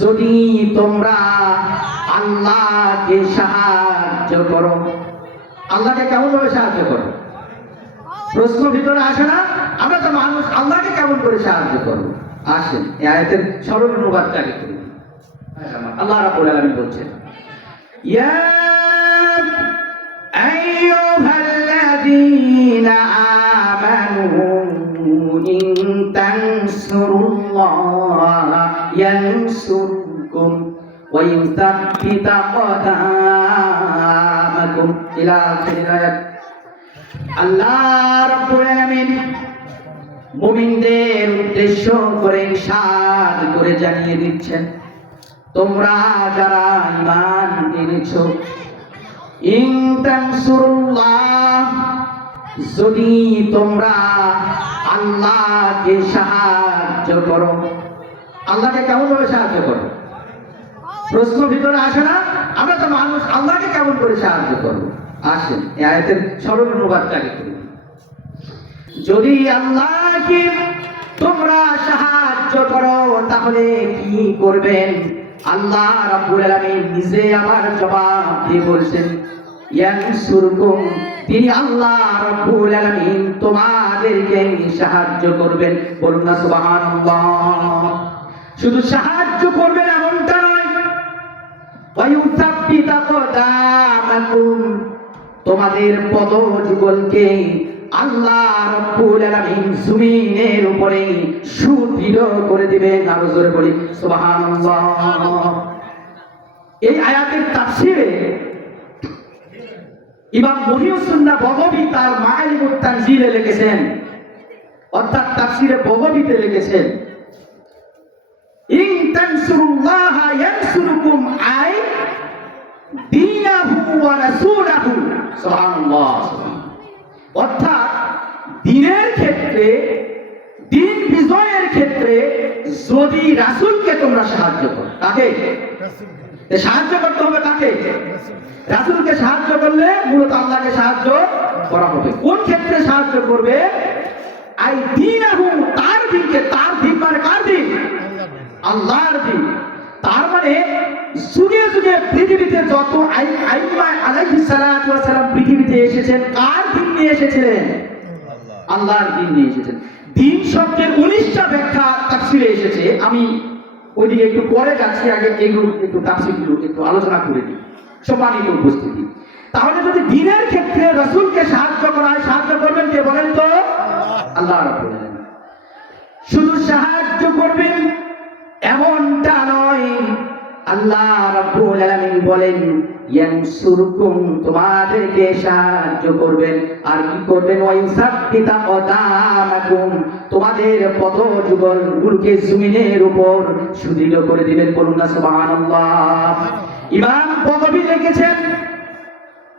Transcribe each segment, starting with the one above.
যদি তোমরা আল্লাহকে সাহায্য করো, আল্লাহকে কেমন ভাবে সাহায্য করো? প্রশ্ন ভিতরে আসে না? আমরা তো মানুষ, আল্লাহকে কেমন করে সাহায্য করব? আসেন এই আয়াতের সরল অনুবাদকারী করি। আল্লাহ রাব্বুল আলামিন বলছেন, ইয়া আইয়ুহাল্লাযীনা আমানু ইন তানসুরুল্লাহা ইয়ানসুরকুম ওয়া ইউসাব্বিত আকদামাকুম ইলা আখির আয়াত আল্লাহ রাব্বুল মুমিনদের উদ্দেশ্য করে ইরশাদ করে জানিয়ে দিচ্ছেন তোমরা যারা ঈমান এনেছো ইন যদি তোমরা আল্লাহকে সাহায্য করো। আল্লাহকে সাহায্য করো? প্রশ্ন ভিতরে আসে না? আমরা তো মানুষ, আল্লাহকে কেমন করে সাহায্য আসেন আয়াতের যদি আল্লাহকে তোমরা সাহায্য করো, তাহলে কি করবেন? আল্লাহ রাব্বুল আলামিন নিজে আবার জবাব দিয়ে বলছেন তিনি আল্লাহ তোমাদেরকে সাহায্য করবেন। বলুন না শুধু সাহায্য করবেন এমনটা তোমাদের আল্লাহ জমিনের উপরে সুদৃঢ় করে দিবেন। আরও জোরে বলি, সুবহানাল্লাহ। এই আয়াতের তাফসীরে ইমাম মহিউসুন্নাহ বগবী তার মাআলিমুত তানজিলে লিখেছেন। অর্থাৎ তাফসীরে বগবীতে লিখেছেন। ইন তানসুরুল্লাহা ইয়ানসুরুকুম আই দীনাহু ওয়া রাসূলাহু। সুবহানাল্লাহ। অর্থাৎ দিনের ক্ষেত্রে দিন বিজয়ের ক্ষেত্রে যদি রাসূলকে তোমরা সাহায্য করো কাকে? সাহায্য করতে হবে কাকে? রাসূলকে সাহায্য করলে মূলত আল্লাহকে সাহায্য করা হবে। কোন ক্ষেত্রে সাহায্য করবে? আই দীনাহু, তার দিনকে, তার দিন মানে কার দিন? আল্লাহর দিন। তার মানে যুগে যুগে পৃথিবীতে যত আই- আইম্মা আলাইহিস সালাতু সালাম পৃথিবীতে এসেছেন, কার দিন নিয়ে এসেছিলেন? আল্লাহর দিন নিয়ে এসেছেন। দিন শব্দের উনিশটা ব্যাখ্যা তাফসিরে এসেছে। আমি ওইদিকে একটু পরে যাচ্ছি, আগে এগুলো একটু তাফসিরগুলো একটু আলোচনা করে দিই সম্মানিত উপস্থিতি। তাহলে যদি দিনের ক্ষেত্রে রসুলকে সাহায্য করা হয়, সাহায্য করবেন কে বলেন তো? আল্লাহ শুধু সাহায্য করবেন এমনটা নয়, আল্লাহ আলামিন বলেন, ইয়ানসুরকুম, তোমাদেরকে সাহায্য করবেন। আর কি করবেন? কদামাকুম তোমাদের পদ যুগল গুলোকে জমিনের উপর সুদৃঢ় করে দিবেন। বলুন না সুবহানাল্লাহ। ইমাম বগবী লিখেছেন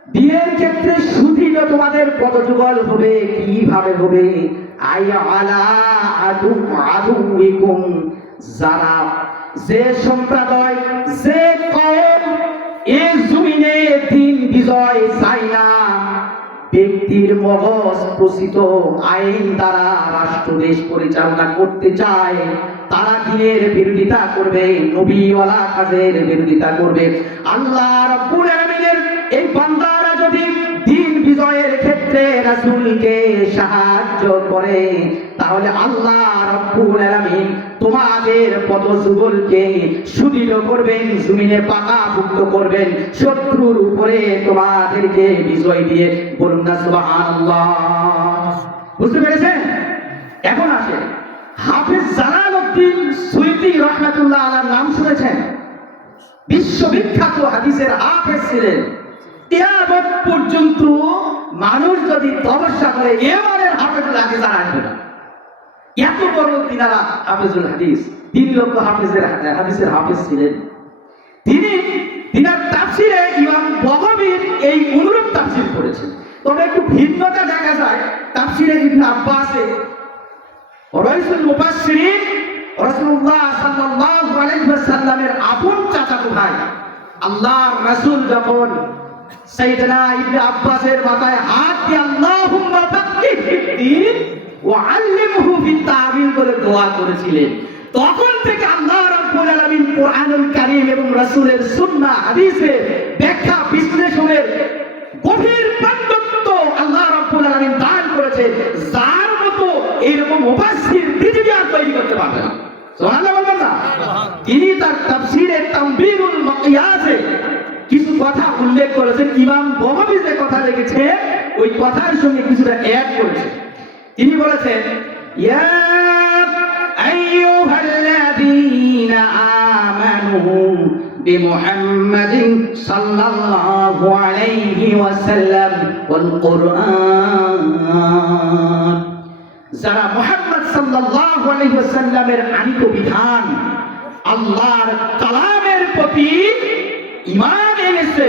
বিয়ের ক্ষেত্রে সুদৃঢ় তোমাদের পদযুগল হবে, কীভাবে হবে? আই আলা আদু আদুইকুম যারা যে সম্প্রদায়, যে কওম এই জমিনে দিন বিজয় চাই না। ব্যক্তির মগজ প্রসিত আইন দ্বারা রাষ্ট্র দেশ পরিচালনা করতে চায় তারা দিনের বিরোধিতা করবে, নবীওয়ালা কাজের বিরোধিতা করবে। আল্লাহ রাব্বুল আলামিনের এই বান্দারা যদি দিন বিজয়ের ক্ষেত্রে রাসূলকে সাহায্য করে, তাহলে আল্লাহ রাব্বুল আলামিন তোমাদের পদযুগলকে সুদৃঢ় করবেন, জমিনে পাকাভুক্ত করবেন, শত্রুর উপরে তোমাদেরকে বিজয় দিয়ে বলুন না সুবহানাল্লাহ। বুঝতে পেরেছেন? এখন আসে হাফিজ জালালউদ্দিন সুয়ুতি রহমাতুল্লাহ আলার নাম শুনেছেন। বিশ্ববিখ্যাত হাদিসের হাফেজ ছিলেন। কিয়ামত পর্যন্ত মানুষ যদি তপস্যা করে, এবারের হাফেজুল হাদিস আর আসবে না। এত বড় তিনারা হাফেজুল হাদিস, তিন লক্ষ হাফেজের হাদিসের হাফেজ ছিলেন। তিনি তিনার তাফসিরে ইমাম বগবীর এই অনুরূপ তাফসির করেছেন তবে একটু ভিন্নতা দেখা যায়, তাফসিরে ইবনে আব্বাসে রইসুল মুফাসসিরিন রাসূলুল্লাহ সাল্লাল্লাহু আলাইহি ওয়াসাল্লামের আপন চাচাতো ভাই আল্লাহর রাসূল যখন সাইয়েদনা ইবনে আব্বাসের মাথায় হাত দিয়ে আল্লাহুম্মা ফাক্কিহ ফিদ্দীন ওয়া আল্লিমহু ফিত তাবিল বলে দোয়া করেছিলেন, তখন থেকে আল্লাহ রাব্বুল আলামিন কোরআনুল কারীম এবং রাসূলের সুন্নাহ হাদিসে ব্যাখ্যা বিশ্লেষণের এইরকম মুফাসসির পৃথিবী আর তৈরি করতে পারবে না। তিনি তার তাফসীরে তামবীরুল মাকিয়াসে কিছু কথা উল্লেখ করেছেন, ইমাম বহবি যে কথা লিখেছে ওই কথার সঙ্গে কিছুটা অ্যাড করেছে। তিনি বলেছেন, ইয়া আইয়ুহাল্লাযীনা আমানু বিমুহাম্মাদিন সাল্লাল্লাহু আলাইহি ওয়াসাল্লাম ওয়াল কুরআন। যারা মুহাম্মদ সাল্লাল্লাহু আলাইহি ওয়াসাল্লামের আনিত বিধান, আল্লাহর কালামের প্রতি ইমান এনেছে,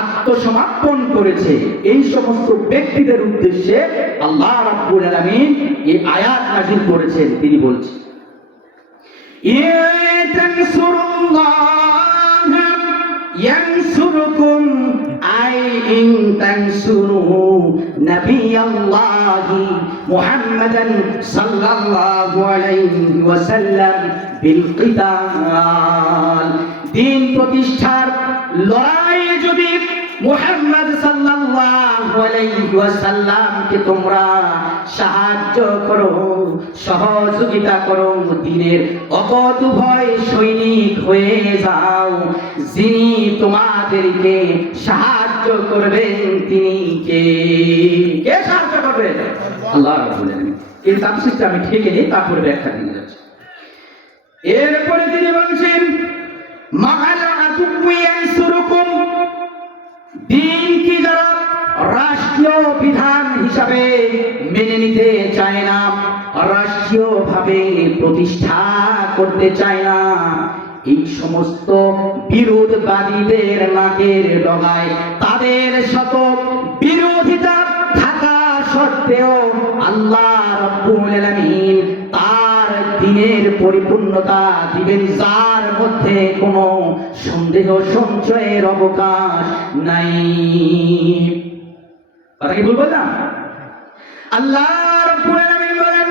আত্মসমর্পণ করেছে, এই সমস্ত ব্যক্তিদের উদ্দেশ্যে আল্লাহ রাব্বুল আলামিন এই আয়াত নাযিল করেছেন। তিনি বলছেন ইয়ানসুরকুম আই ইন তানসুরু নবিয়াল্লাহি মুহাম্মাদান সাল্লাল্লাহু আলাইহি ওয়াসাল্লাম বিল কিতাল। দিন প্রতিষ্ঠার লড়াই যদি মুহাম্মদ সাল্লাল্লাহু আলাইহি ওয়াসাল্লামকে তোমরা সাহায্য করো, সহযোগিতা করো, দিনের অকত ভয় সৈনিক হয়ে যাও। যিনি তোমাদেরকে সাহায্য করবেন, তিনি কে? কে সাহায্য করবেন আল্লাহ আলামিন। এই তাফসীরটা আমি ঠেকে নিই, তারপরে ব্যাখ্যা দিয়ে যাচ্ছি। এরপরে তিনি বলছেন মাহাল আতুকুয়ান সুরকুম দিন কি যারা রাষ্ট্রীয় বিধান হিসাবে মেনে নিতে চায় না রাষ্ট্রীয় ভাবে প্রতিষ্ঠা করতে চায় না, এই সমস্ত বিরোধবাদীদের নাকের ডগায় তাদের শত বিরোধিতা সত্ত্বেও আল্লাহ রাব্বুল আলামিন তার দিনের পরিপূর্ণতা দিবেন যার মধ্যে কোনো সন্দেহ সঞ্চয়ের অবকাশ নাই কথা কি বলবো না আল্লাহ রাব্বুল আলামিন বলেন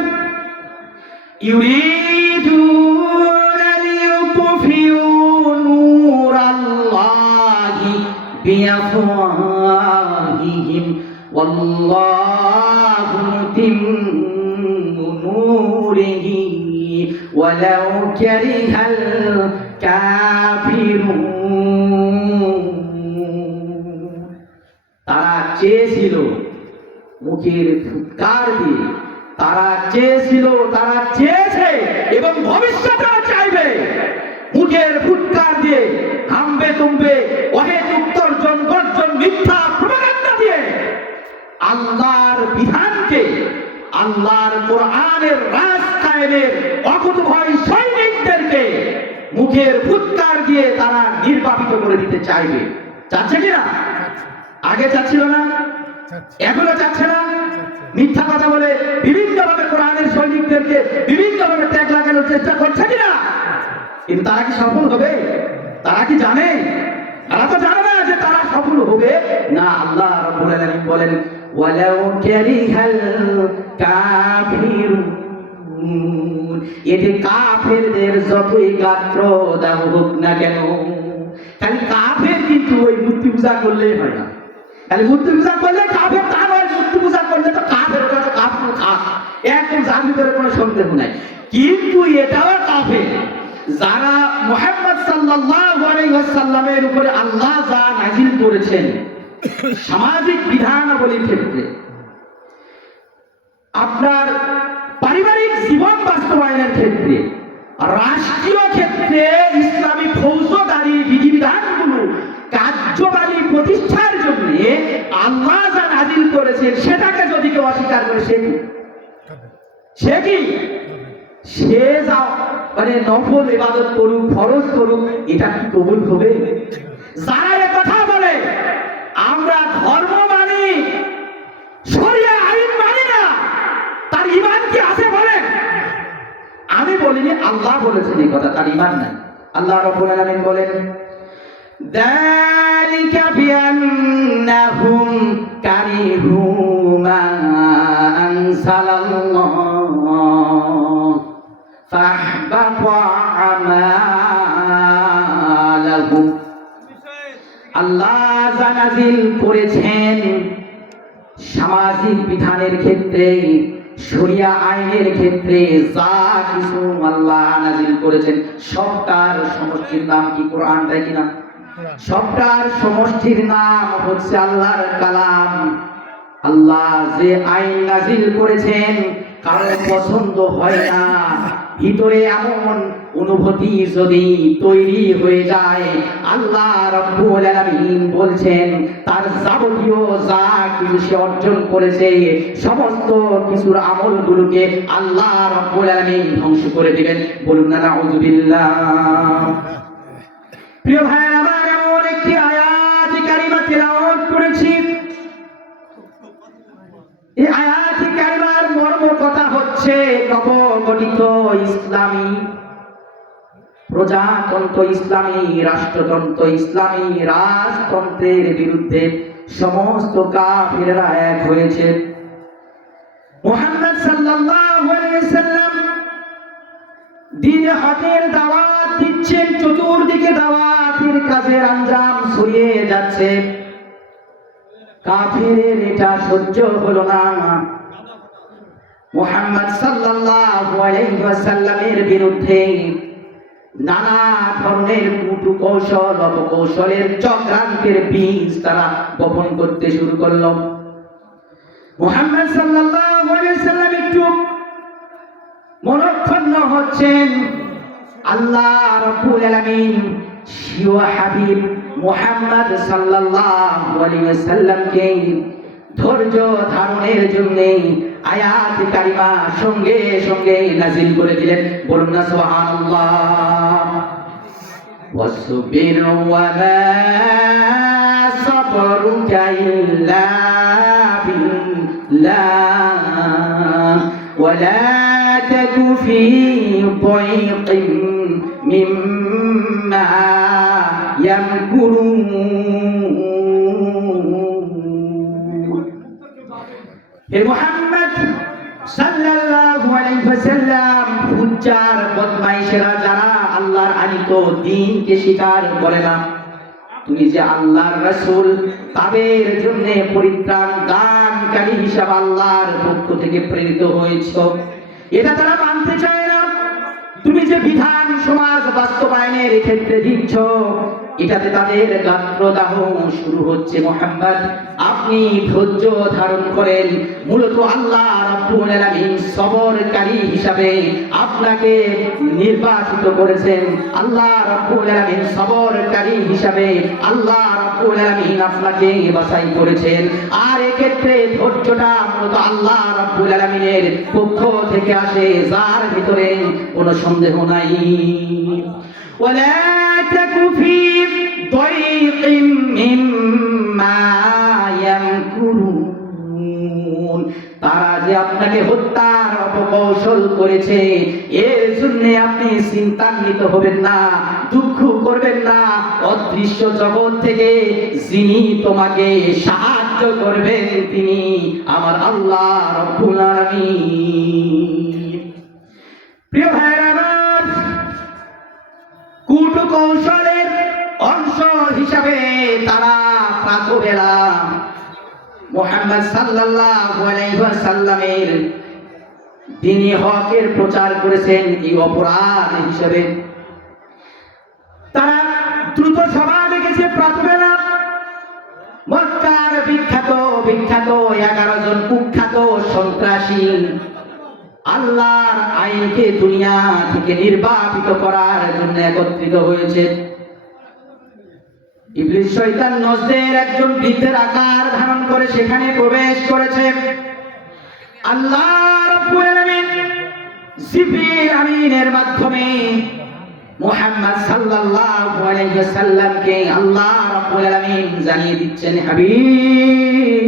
يريدون ليطفئوا نور الله بأفواههم والله نوره ولو كره الكافرون তারা চেয়েছিল মুখের ফুৎকার দিয়ে তারা চেয়েছিল তারা চেয়েছে এবং ভবিষ্যতে চাইবে মুখের ফুৎকার দিয়ে হামবে তুমবে অহেতুক তর্জন গর্জন মিথ্যা প্রমাণান্না দিয়ে আল্লাহর বিধানকে আল্লাহর কোরআনের মুখের ফুৎকার দিয়ে তারা নির্বাপিত করে দিতে চাইবে। চাচ্ছে কিনা? আগে চাচ্ছিল না, এখনও চাচ্ছে না। মিথ্যা কথা বলে বিভিন্ন ভাবে কোরআনের সৈনিকদেরকে বিভিন্ন ভাবে ট্যাগ লাগানোর চেষ্টা করছে কিনা? কিন্তু তারা কি সফল হবে? তারা কি জানে? তারা তো জানে না যে তারা সফল হবে। না, আল্লাহ রাব্বুল আলামিন বলেন, ওয়ালাউ কারিহাল কাফিরুন এতে কাফেরদের যতই গাত্র দাও হোক না কেন, তাহলে কাফের কিন্তু ওই মূর্তি পূজা করলেই হয় না। তাহলে মূর্তি পূজা করলে কাফের তা নয়, মূর্তি পূজা করলে তো কাফের ওটা তো কাফ একদম যার ভিতরে কোনো সন্দেহ নাই। কিন্তু এটাও কাফের। যারা মোহাম্মদ সাল্লাল্লাহু আলাইহি ওয়াসাল্লামের উপরে আল্লাহ যা নাজিল করেছেন, সামাজিক বিধানাবলীর ক্ষেত্রে, আপনার জীবন বাস্তবায়নের ক্ষেত্রে রাষ্ট্রীয় ক্ষেত্রে ইসলামী ফৌজদারি বিধিবিধানগুলো কার্যবাহী প্রতিষ্ঠার জন্য আল্লাহ যা নাজিল করেছেন, সেটাকে যদি কেউ অস্বীকার করে, সে কি? সে কি? সে যা মানে নফল ইবাদত করুক, ফরজ করুক, এটা কি কবুল হবে? যারা এ কথা বলে, আমরা ধর্ম মানি, শরিয়া আইন মানি না, তার ইমান কি আছে বলেন আমি বলিনি আল্লাহ বলেছেন এই কথা তার ইমান নাই আল্লাহ রাব্বুল আলামিন বলেন ذلك بأنهم كرهوا ما أنزل الله فاحبط أحبط أعمالهم আল্লাহ জানাজিল করেছেন সামাজিক বিধানের ক্ষেত্রে শরিয়া আইনের ক্ষেত্রে যা কিছু আল্লাহ নাজিল করেছেন সবটার সমষ্টির নাম কি কোরআন তাই কিনা সবটার সমষ্টির নাম হচ্ছে আল্লাহর কালাম। আল্লাহ যে আইন নাজিল করেছেন কারও পছন্দ হয় না। ভিতরে এমন অনুভূতি যদি তৈরি হয়ে যায়, আল্লাহ রব্বুল আলামিন বলছেন, তার যাবতীয় যা কিছু সে অর্জন করেছে, সমস্ত কিছুর আমলগুলোকে আল্লাহ রব্বুল আলামিন ধ্বংস করে দিবেন। বলুন না নাউযুবিল্লাহ প্রিয় ভাই আমার এমন একটি আয়াত কারিমা তেলাওয়াত করেছি। এই আয়াত কারিমার মর্ম কথা হচ্ছে নবগঠিত ইসলামী প্রজাতন্ত্র ইসলামী, রাষ্ট্রতন্ত্র ইসলামী, রাজতন্ত্রের বিরুদ্ধে সমস্ত কাফিররা এক হয়েছে। মুহাম্মদ সাল্লাল্লাহু আলাইহি সাল্লাম দিনে হকের দাওয়াত দিচ্ছেন, চতুর্দিকে দাওয়াতের কাজের আঞ্জাম ছড়িয়ে যাচ্ছে। কাফিরের এটা সহ্য হলো না। মুহাম্মদ সাল্লাল্লাহু আলাইহি ওয়াসাল্লামের বিরুদ্ধে নানা ধরনের কুটু কৌশল অপকৌশলের চক্রান্তের বীজ তারা বপন করতে শুরু করল। মোহাম্মদ সাল্লাল্লাহু আলাইহি ওয়াসাল্লাম একটু মনক্ষণ হচ্ছেন। আল্লাহ রব্বুল আলামিন শিও হাবিব মুহাম্মদ সাল্লাল্লাহু আলাইহি ওয়াসাল্লামকে ধৈর্য ধারণের জন্য আয়াত কারিমা সঙ্গে সঙ্গে নাজিল করে দিলেন বলুন না সুবহানাল্লাহ واصبر وما صبرك إلا بالله ولا تك في ضيق مما يمكرون হে মুহাম্মদ সাল্লাল্লাহু আলাইহি ওয়াসাল্লাম ফুজ্জার বদমাইশেরা যারা আল্লাহর আনিত দ্বীনকে স্বীকার করে না। তুমি যে আল্লাহর রাসূল, তাদের জন্য পরিত্রাণ দানকারী হিসাবে আল্লাহর পক্ষ থেকে প্রেরিত হয়েছ। এটা তারা মানতে চায় না। তুমি যে বিধান সমাজ বাস্তবায়নের ক্ষেত্রে দিচ্ছ এটাতে তাদের গাত্রদাহ শুরু হচ্ছে, মোহাম্মদ। আপনি ধৈর্য ধারণ করেন, মূলত আল্লাহ সবরকারী হিসাবে আপনাকে নির্বাচিত করেছেন। আল্লাহ সবরকারী হিসাবে আল্লাহ আপনাকে বাছাই করেছেন। আর এক্ষেত্রে ধৈর্যটা মূলত আল্লাহ রাব্বুল আলামিনের পক্ষ থেকে আসে, যার ভিতরে কোনো সন্দেহ নাই। ولا تك في ضيق مما يمكرون তারা যে আপনাকে হত্যার অপকৌশল করেছে এর জন্য আপনি চিন্তান্বিত হবেন না দুঃখ করবেন না অদৃশ্য জগৎ থেকে যিনি তোমাকে সাহায্য করবেন তিনি আমার আল্লাহ রব্বুল আলামিন প্রিয় ভাইরা আমার কূট কৌশলের অংশ হিসাবে তারা প্রাতবেলা মোহাম্মদ সাল্লাল্লাহু আলাইহি ওয়াসাল্লামের দিনী হকের প্রচার করেছেন এই অপরাধ হিসাবে। তারা দ্রুত সভা ডেকেছে প্রাতবেলা। মক্কার বিখ্যাত বিখ্যাত এগারো জন কুখ্যাত সন্ত্রাসী আল্লাহর আইনকে দুনিয়া থেকে নির্বাপিত করার জন্য একত্রিত হয়েছে। ইবলিস শয়তান নজদের একজন বৃদ্ধের আকার ধারণ করে সেখানে প্রবেশ করেছে। আল্লাহ রাব্বুল আলামিন জিবরিল আমিনের মাধ্যমে মুহাম্মদ সাল্লাল্লাহু আলাইহি ওয়াসাল্লামকে আল্লাহ রাব্বুল আলামিন জানিয়ে দিচ্ছেন, হাবিব।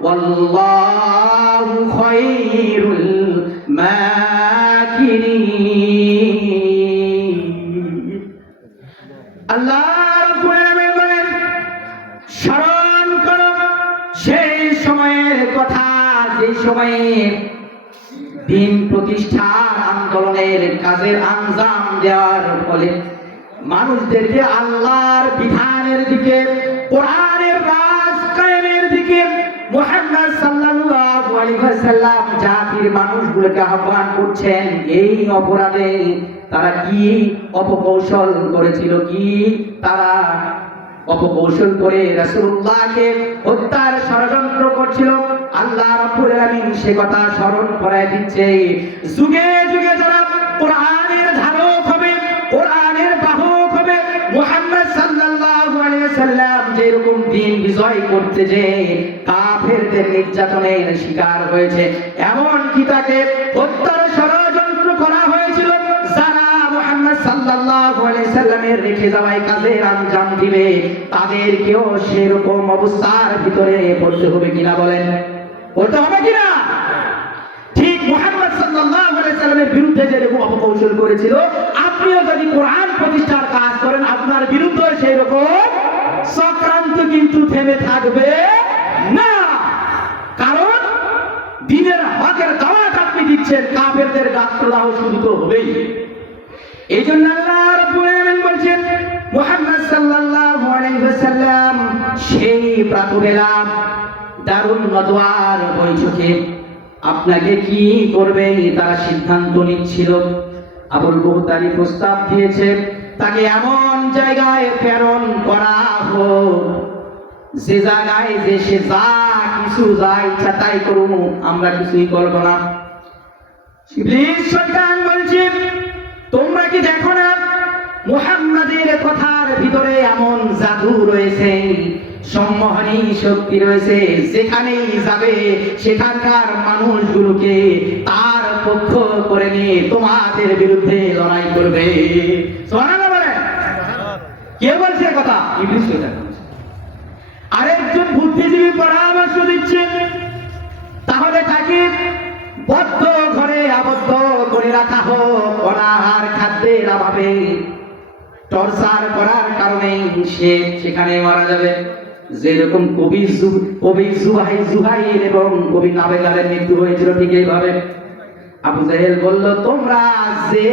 والله خير الماكرين আল্লাহ রাব্বুল আলামিন বলেন স্মরণ করো সেই সময়ের কথা যে সময়ে দিন প্রতিষ্ঠার আন্দোলনের কাজের আঞ্জাম দেওয়ার ফলে মানুষদেরকে আল্লাহর বিধানের দিকে কোরআনের রাজ কায়েমের দিকে মুহাম্মদ সাল্লাল্লাহু আলাইহি ওয়াসাল্লাম জাতির মানুষগুলোকে আহ্বান করছেন, এই অপরাধে তারা কি অপকৌশল করেছিল কি? তারা অপকৌশল করে রাসূলুল্লাহকে হত্যার ষড়যন্ত্র করছিল। আল্লাহ রাব্বুল আলামিন সে কথা স্মরণ করায় দিচ্ছে। যুগে যুগে যারা কোরআনের যেরকম দিন বিজয় করতে যে কাফেরদের নির্যাতনের শিকার হয়েছে। এমন কি তাকে হত্যার ষড়যন্ত্র করা হয়েছিল? সেরকম অপকৌশল করেছিল, আপনিও যদি কোরআন প্রতিষ্ঠার কাজ করেন, আপনার বিরুদ্ধে সেই রকম চক্রান্ত কিন্তু থেমে থাকবে না। কারণ দিনের হকের দাওয়াত আপনি দিচ্ছেন, কাফেরদের গাত্রদাহ শুরু তো হবেই। এই জন্য আল্লাহ রাব্বুল আলামিন বলছেন, মুহাম্মদ সাল্লাল্লাহু আলাইহি ওয়াসাল্লাম সেই প্রাতবেলা দারুণ নদওয়ার বৈঠকে আপনাকে কি করবে তারা সিদ্ধান্ত নিচ্ছিল। আবুল বহুতারি প্রস্তাব দিয়েছে তাকে এমন জায়গায় প্রেরণ করা হোক। যে জায়গায় যে সে যা কিছু যা ইচ্ছা তাই করুন আমরা কিছুই করব না। বলছে, তোমরা কি দেখো না, মুহাম্মাদের কথার ভিতরে এমন জাদু রয়েছে, সম্মোহনী শক্তি রয়েছে, যেখানেই যাবে সেখানকার মানুষগুলোকে তার পক্ষ করে নিয়ে তোমাদের বিরুদ্ধে লড়াই করবে। কে বলছে কথা? বলছে। আরেকজন বুদ্ধিজীবী পরামর্শ দিচ্ছে তাহলে তাকে বদ্ধ ঘরে আবদ্ধ করে রাখা হোক অনাহার খাদ্যের অভাবে। টর্চার করার কারণে সে সেখানে মারা যাবে। যেরকম কবি কবি জুহাই জুহাইর এবং কবি নাবেগারের মৃত্যু হয়েছিল ঠিক এইভাবে। আবু জাহেল বলল, তোমরা যে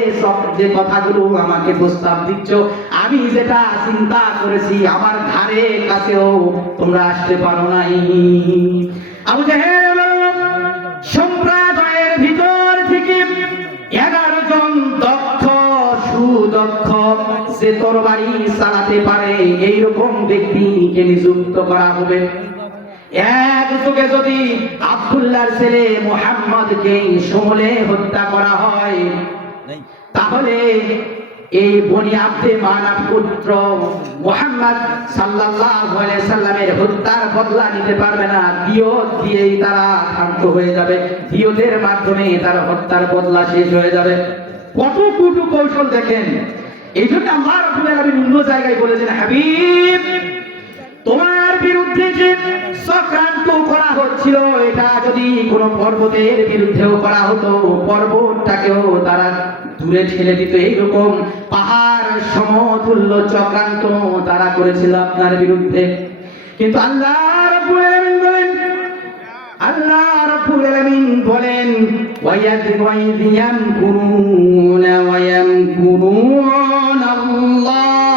যে কথাগুলো আমাকে প্রস্তাব দিচ্ছ, আমি যেটা চিন্তা করেছি আমার ধারে কাছেও তোমরা আসতে পারো নাই। আবু জাহেল সম্প্রদায়ের ভিতর থেকে এগারো জন দক্ষ, সুদক্ষ যে তরবারি চালাতে পারে, এইরকম ব্যক্তিকে নিযুক্ত করা হবে। এক যুগে যদি আব্দুল্লাহর ছেলে মোহাম্মদকে সমলে হত্যা করা হয় তাহলে এই বনি আব্দে মানাব পুত্র মোহাম্মদ সাল্লাল্লাহু আলাইহি সাল্লামের হত্যার বদলা নিতে পারবে না। দিয়ত দিয়েই তারা ক্ষান্ত হয়ে যাবে। দিয়তের মাধ্যমে তারা হত্যার বদলা শেষ হয়ে যাবে। কত কুটু কৌশল দেখেন। এই জন্য আমার রাব্বুল আলামিন অন্য জায়গায় বলেছেন হাবিব তোমার বিরুদ্ধে যে চক্রান্ত করা হচ্ছিল, এটা যদি কোনো পর্বতের বিরুদ্ধেও করা হতো, পর্বতটাকেও তারা দূরে ঠেলে দিত। এইরকম পাহাড় সমতুল্য চক্রান্ত তারা করেছিল আপনার বিরুদ্ধে। কিন্তু আল্লাহ রাব্বুল আলামিন বলেন, আল্লাহ রাব্বুল আলামিন বলেন ওয়াইয়াদ ওয়াইদিয়াম কুরুন ওয়ায়ামকুরুন আল্লাহ।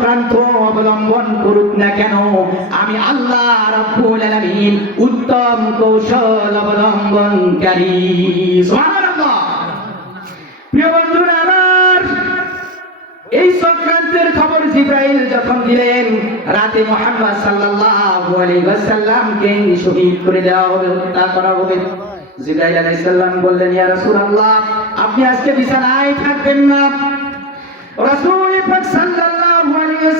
চক্রান্ত অবলম্বন করুক না কেন, আমি আল্লাহ উত্তম কৌশল অবলম্বনকারী। এই খবর জিব্রাইল যখন দিলেন, রাতে মোহাম্মদ সাল্লাল্লাহু আলাইহি ওয়াসাল্লামকে শহীদ করে দেওয়া হবে হত্যা করা হবে। জিব্রাইল আলাইহিস সালাম বললেন, ইয়া রাসূলুল্লাহ, আপনি আজকে বিছানায় থাকবেন না? রাসূল পাক সাল্লাল্লাহু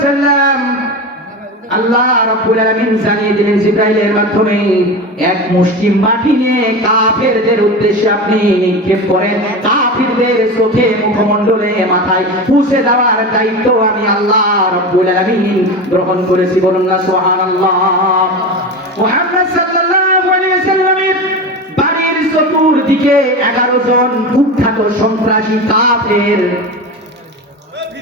ওয়াসাল্লাম আল্লাহ রাব্বুল আলামিন জানিয়ে দিলেন জিব্রাইলের মাধ্যমে, এক মুষ্টি মাটি নিয়ে কাফেরদের উদ্দেশ্যে আপনি নিক্ষেপ করেন। কাফিরদের চোখে মুখমণ্ডলে মাথায় পুষে দেওয়ার দায়িত্ব আমি আল্লাহ রাব্বুল আলামিন গ্রহণ করেছি। বলুন না, সুবহানাল্লাহ। মুহাম্মদ সাল্লাল্লাহু আলাইহি ওয়াসাল্লামের বাড়ির চতুর্দিকে এগারো জন কুখ্যাত সন্ত্রাসী কাফের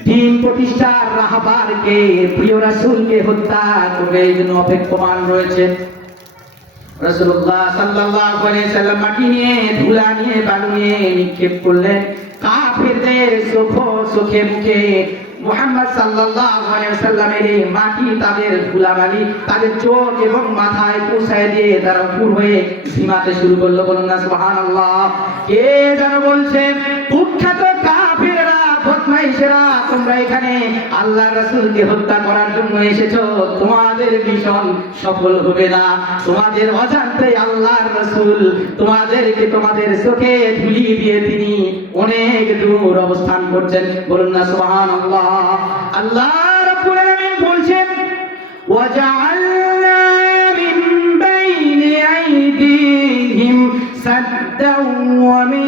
দিন প্রতিষ্ঠার রাহাবারকে, প্রিয় রাসূলকে হত্যা করবে এই জন্য অপেক্ষমান রয়েছে। আলাইহি সাল্লাম মাটি নিয়ে, ধুলা নিয়ে, বালু নিয়ে নিক্ষেপ করলেন। কাফেরদের চোখ চোখে মুখে মুহাম্মদ সাল্লামের এই মাটি তাদের ধুলাবালি, তাদের চোখ এবং মাথায় পৌঁছায় দিয়ে তারা হয়ে ঝিমাতে শুরু করল। বলুন না, সুবহানাল্লাহ। কে যেন বলছে, কুখ্যাত বদমাইশেরা তোমরা এখানে আল্লাহ রাসূলকে হত্যা করার জন্য এসেছো তোমাদের মিশন সফল হবে না তোমাদের অজান্তে আল্লাহর রাসূল তোমাদেরকে তোমাদের চোখে ধুলি দিয়ে তিনি অনেক দূর অবস্থান করছেন বলুন না সুবহানাল্লাহ আল্লাহ রাব্বুল আলামিন বলছেন وجعلنا من بين أيديهم سدا ومن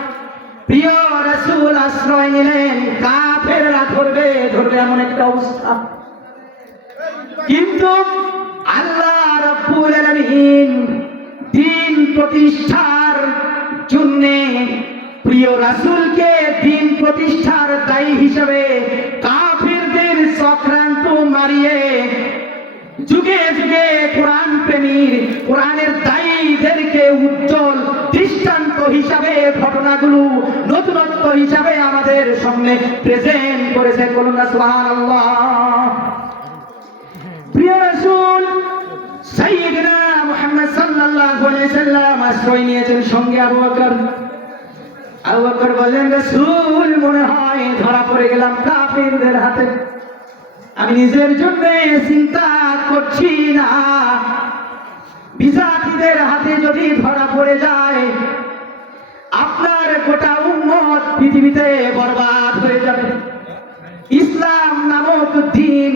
প্রিয় আশ্রয় নিলেন কিন্তু আল্লাহ দিন প্রতিষ্ঠার জন্য প্রিয় রাসূলকে প্রতিষ্ঠার দায়ী হিসেবে কাফিরদের চক্রান্ত যুগে যুগে কোরআন প্রেমীর, কোরআনের দায়ীদেরকে উজ্জ্বল দৃষ্টান্ত হিসাবে ঘটনাগুলো নতুনত্ব হিসাবে আমাদের সামনে প্রেজেন্ট করেছেন বলুন না প্রিয় রাসূল সাইয়্যিদনা মুহাম্মদ সাল্লাল্লাহু আলাইহি সাল্লাম আশ্রয় নিয়েছেন সঙ্গে আবু বকর। আবু বকর বললেন, রাসূল, মনে হয় ধরা পড়ে গেলাম কাফিরদের হাতে। আমি নিজের জন্য চিন্তা করছি না। বিজাতিদের হাতে যদি ধরা পড়ে যায়, আপনার গোটা উম্মত পৃথিবীতে বরবাদ হয়ে যাবে। ইসলাম নামক দিন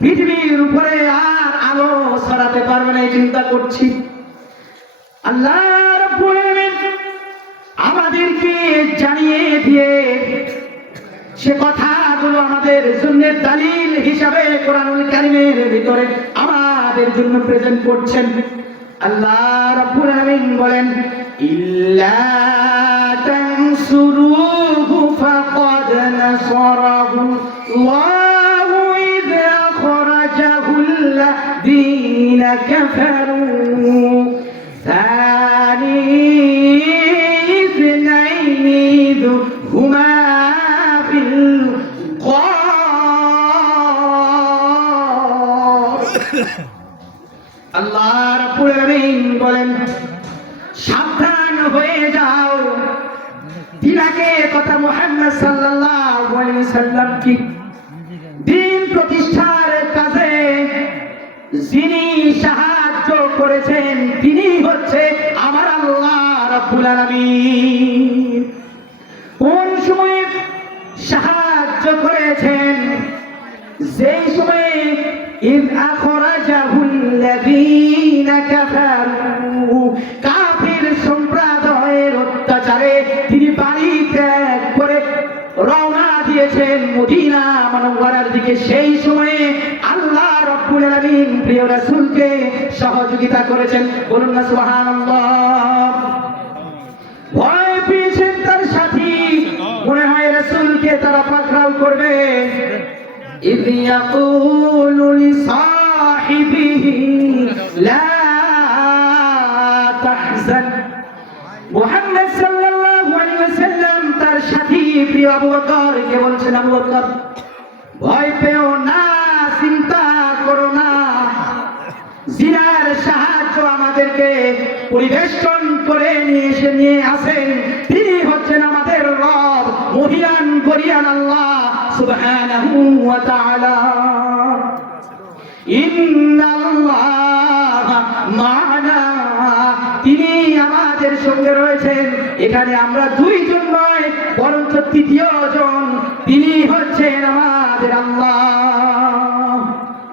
পৃথিবীর উপরে আর আলো ছড়াতে পারবে না চিন্তা করছি। আল্লাহ রাব্বুল আলামিন আমাদেরকে জানিয়ে দিয়ে সে কথাগুলো আমাদের জন্য দালিল হিসাবে কোরআনুল কারিমের ভিতরে আমাদের জন্য প্রেজেন্ট করছেন আল্লাহ রাব্বুল আলামিন বলেন ইল্লা তানসুরুহু ফাকাদ নাসারাহু আল্লাহু ইয আখরাজাহু الذين كفروا বলেন, সাবধান হয়ে যাও। দিনাকে কথা মুহাম্মদ সাল্লাল্লাহু আলাইহি সাল্লাম কি? দিন প্রতিষ্ঠার কাজে যিনি সাহায্য করেছেন তিনি হচ্ছে আমার আল্লাহ রাব্বুল কোন সময়ে সাহায্য করেছেন? যেই সময়ে ইদ আখরাজাহুল্লাযী রাসূলকে সহযোগিতা করেছেন বলুন না সুবহানাল্লাহ ভয় পেয়েছেন তার সাথী মনে হয় রাসূলকে তারা পাকড়াও করবে إذ يقول لصاحبه لا تحزن মুহাম্মদ সাল্লাল্লাহু আলাইহি ওয়াসাল্লাম তার সাথী প্রিয় আবু বকর কে বলছেন আবু বকর ভয় পেও না পরিবেষ্টন করে নিয়ে এসে নিয়ে আসেন। তিনি হচ্ছেন আমাদের রব, মহিয়ান করিয়ান আল্লাহ, সুবহানাহু ওয়া তাআলা। তিনি আমাদের সঙ্গে রয়েছেন। এখানে আমরা দুইজন নয়, বরঞ্চ তৃতীয় জন। তিনি হচ্ছেন আমাদের আল্লাহ।